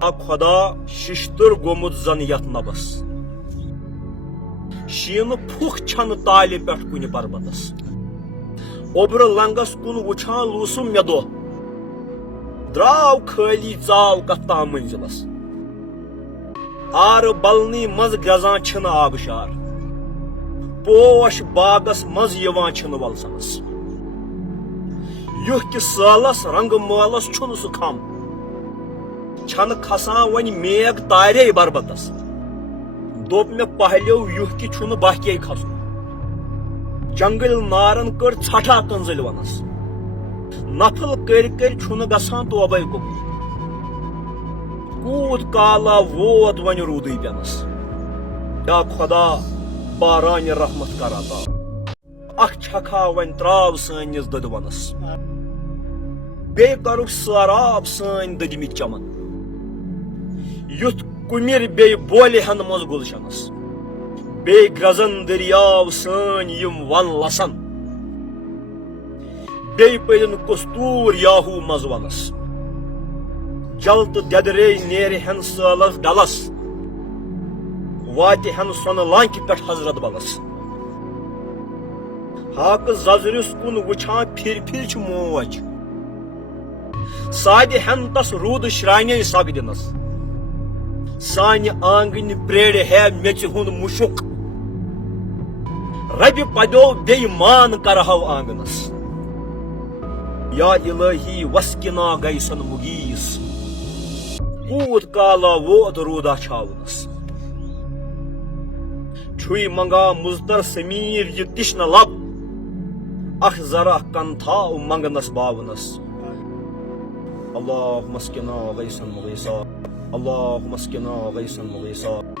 خدا ششتر گومت زن یت نبس شین پھک چھن تالہ پہ کن پربتس اوبر لنگس کن وچھان لوسم مے دہ دراو خالی ژاو کتام منزلس آر بلنی مز گزان چھن آبشار پوش باغس مز یوان چھن ولسنس یہ کہ سالس رنگ مالس چھن سہ کھم چھن کھسان ون میگ تارے بربتس دوپ مے پہلیو یہ کہ چھن باقی کھسن جنگل نارن کر ژھٹھا کنزل ونس نفل کر چھن گسان توبے قبول کود کالا ووت ون رودی پینس یا خدا باران رحمت کر عطا اخ چھکھا ون تراو سٲنِس ددونس بے کرُکھ سہراب سٲنۍ دٔدمٕتۍ چمن یُتھ کُمِر بے بولہِ ہن منٛز گُلشنس بے گرزن دریاو سٲنۍ یِم ون لسن بے پٔرِن کستوٗر یاہوٗ منٛز ونس جل تہٕ دٮ۪درے نیرِ ہن سٲلس ڈلس واتہِ ہن سۄنہٕ لانکہِ پٮ۪ٹھ حضرت بلس ہاکہٕ ززرِس کُن وٕچھان پھِرِ پھِرِ چھِ موج سادِ ہن تس روٗدٕ شرٛانے سپدِنس سانہِ آنگنہِ پرٛیرِ ہے میژِ ہُنٛد مُشُک ربہِ پدیو بیٚیہِ مان کرہو آنگنس یا الہی وسکِنا گیسن مُگیٖس کوٗت کالا ووت روٗدا چھاونس چھُے منگان مُزدر سمیٖر یہِ تِشنہٕ لب اکھ ذرا کن تھاو منگنس باونس اللہُ مسکِنا غیثن مغیثا اللہُ مسکِنا غیثن مغیثا